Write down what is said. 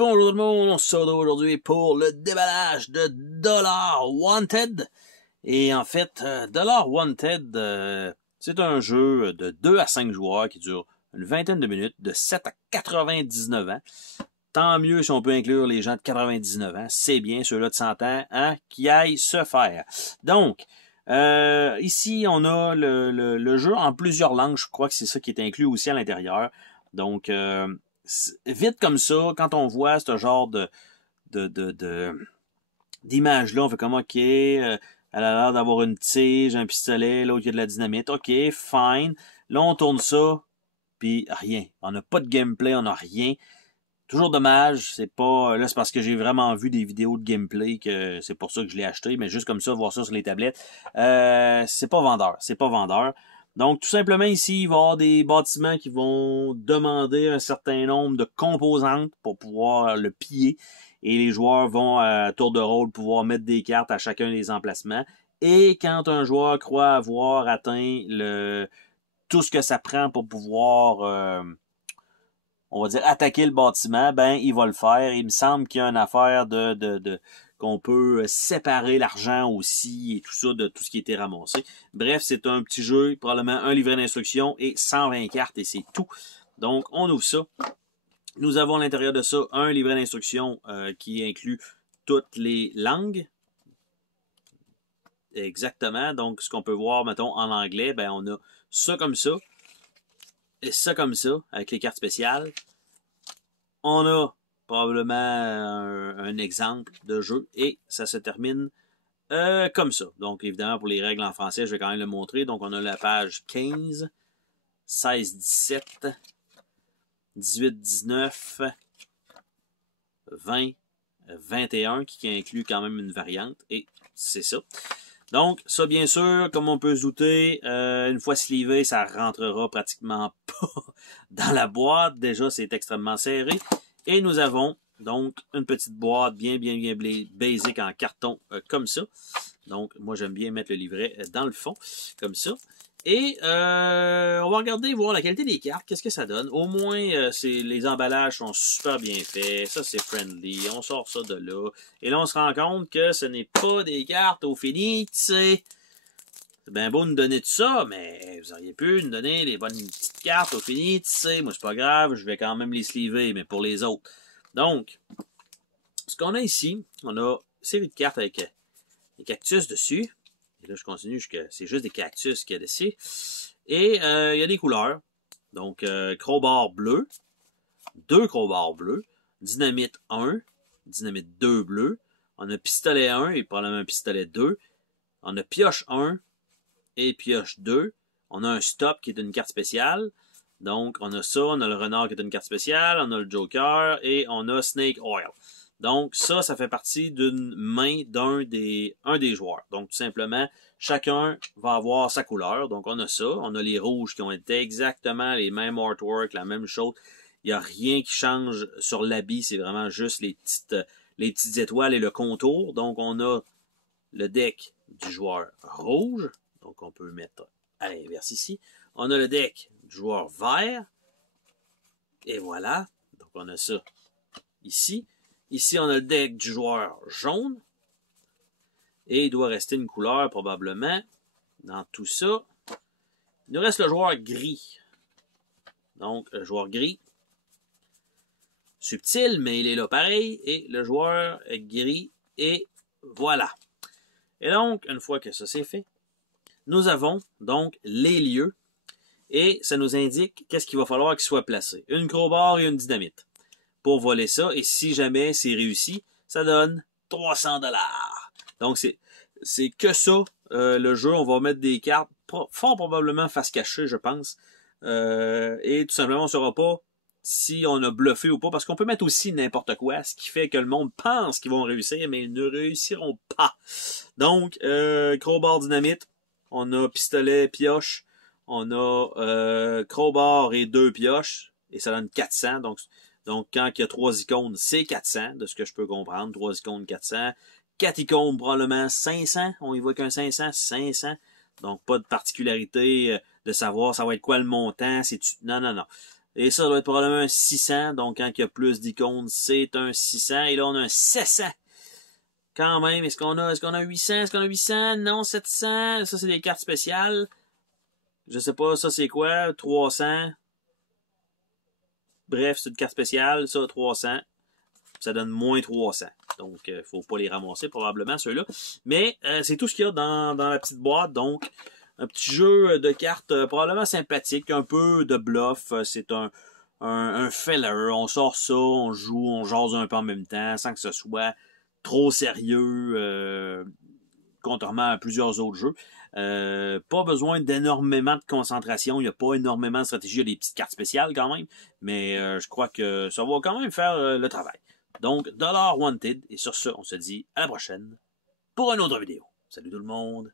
Bonjour tout le monde, on se retrouve aujourd'hui pour le déballage de Dollar Wanted. Et en fait, Dollar Wanted, c'est un jeu de 2 à 5 joueurs qui dure une vingtaine de minutes, de 7 à 99 ans. Tant mieux si on peut inclure les gens de 99 ans, c'est bien, ceux-là de 100 ans, hein, qui aillent se faire. Donc, ici, on a le jeu en plusieurs langues, je crois que c'est ça qui est inclus aussi à l'intérieur. Donc, vite comme ça, quand on voit ce genre d'image-là, on fait comme, OK, elle a l'air d'avoir une tige, un pistolet, l'autre, il y a de la dynamite. OK, fine. Là, on tourne ça, puis rien. On n'a pas de gameplay, on n'a rien. Toujours dommage, c'est pas... Là, c'est parce que j'ai vraiment vu des vidéos de gameplay que c'est pour ça que je l'ai acheté, mais juste comme ça, voir ça sur les tablettes, c'est pas vendeur, c'est pas vendeur. Donc, tout simplement, ici, il va y avoir des bâtiments qui vont demander un certain nombre de composantes pour pouvoir le piller. Et les joueurs vont, à tour de rôle, pouvoir mettre des cartes à chacun des emplacements. Et quand un joueur croit avoir atteint tout ce que ça prend pour pouvoir, on va dire, attaquer le bâtiment, ben, il va le faire. Il me semble qu'il y a une affaire qu'on peut séparer l'argent aussi et tout ça de tout ce qui a été ramassé. Bref, c'est un petit jeu, probablement un livret d'instructions et 120 cartes et c'est tout. Donc, on ouvre ça. Nous avons à l'intérieur de ça un livret d'instructions qui inclut toutes les langues. Exactement. Donc, ce qu'on peut voir, mettons, en anglais, ben, on a ça comme ça et ça comme ça, avec les cartes spéciales. On a probablement un exemple de jeu et ça se termine comme ça. Donc, évidemment, pour les règles en français, je vais quand même le montrer. Donc, on a la page 15, 16, 17, 18, 19, 20, 21, qui inclut quand même une variante. Et c'est ça. Donc, ça, bien sûr, comme on peut se douter, une fois slivé, ça rentrera pratiquement pas dans la boîte. Déjà, c'est extrêmement serré. Et nous avons donc une petite boîte bien basique en carton comme ça. Donc, moi, j'aime bien mettre le livret dans le fond, comme ça. Et on va regarder, voir la qualité des cartes, qu'est-ce que ça donne. Au moins, les emballages sont super bien faits. Ça, c'est friendly. On sort ça de là. Et là, on se rend compte que ce n'est pas des cartes au fini, tu sais. C'est bien beau nous donner tout ça, mais vous auriez pu nous donner les bonnes petites cartes au fini, tu sais. Moi, c'est pas grave, je vais quand même les sliver, mais pour les autres. Donc, ce qu'on a ici, on a une série de cartes avec des cactus dessus. Et là, je continue jusqu'à... C'est juste des cactus qu'il y a dessus. Et il y a des couleurs. Donc, crowbar bleu, 2 crowbars bleus, dynamite 1, dynamite 2 bleu. On a pistolet 1 et probablement un pistolet 2. On a pioche 1 et pioche 2. On a un stop qui est une carte spéciale. Donc, on a ça, on a le renard qui est une carte spéciale, on a le joker et on a snake oil. Donc, ça fait partie d'une main un des joueurs. Donc, tout simplement, chacun va avoir sa couleur. Donc, on a ça. On a les rouges qui ont été exactement les mêmes artwork, la même chose. Il n'y a rien qui change sur l'habit. C'est vraiment juste les petites étoiles et le contour. Donc, on a le deck du joueur rouge. Donc, on peut mettre à l'inverse ici. On a le deck du joueur vert. Et voilà. Donc, on a ça ici. Ici, on a le deck du joueur jaune. Et il doit rester une couleur, probablement, dans tout ça. Il nous reste le joueur gris. Donc, le joueur gris. Subtil, mais il est là pareil. Et le joueur gris. Et voilà. Et donc, une fois que ça c'est fait, nous avons donc les lieux. Et ça nous indique qu'est-ce qu'il va falloir qu'il soit placé. Une crowbar et une dynamite. Pour voler ça, et si jamais c'est réussi, ça donne 300 $. Donc, c'est que ça, le jeu. On va mettre des cartes, fort probablement face cachée, je pense. Et tout simplement, on ne saura pas si on a bluffé ou pas, parce qu'on peut mettre aussi n'importe quoi, ce qui fait que le monde pense qu'ils vont réussir, mais ils ne réussiront pas. Donc, crowbar dynamite, on a pistolet pioche, on a crowbar et 2 pioches, et ça donne 400, donc, quand il y a 3 icônes, c'est 400, de ce que je peux comprendre. 3 icônes, 400. 4 icônes, probablement 500. On y voit qu'un 500, 500. Donc, pas de particularité de savoir ça va être quoi le montant. Non. Et ça doit être probablement un 600. Donc, quand il y a plus d'icônes, c'est un 600. Et là, on a un 700. Quand même, est-ce qu'on a 800? Est-ce qu'on a 800? Non, 700. Ça, c'est des cartes spéciales. Je sais pas, ça, c'est quoi? 300. Bref, c'est une carte spéciale. Ça, 300. Ça donne moins 300. Donc, il ne faut pas les ramasser, probablement, ceux-là. Mais c'est tout ce qu'il y a dans la petite boîte. Donc, un petit jeu de cartes probablement sympathique, un peu de bluff. C'est un filler. On sort ça, on joue, on jase un peu en même temps, sans que ce soit trop sérieux, contrairement à plusieurs autres jeux. Pas besoin d'énormément de concentration. Il n'y a pas énormément de stratégie. Il y a des petites cartes spéciales quand même. Mais je crois que ça va quand même faire le travail. Donc, $Wanted. Et sur ce, on se dit à la prochaine pour une autre vidéo. Salut tout le monde.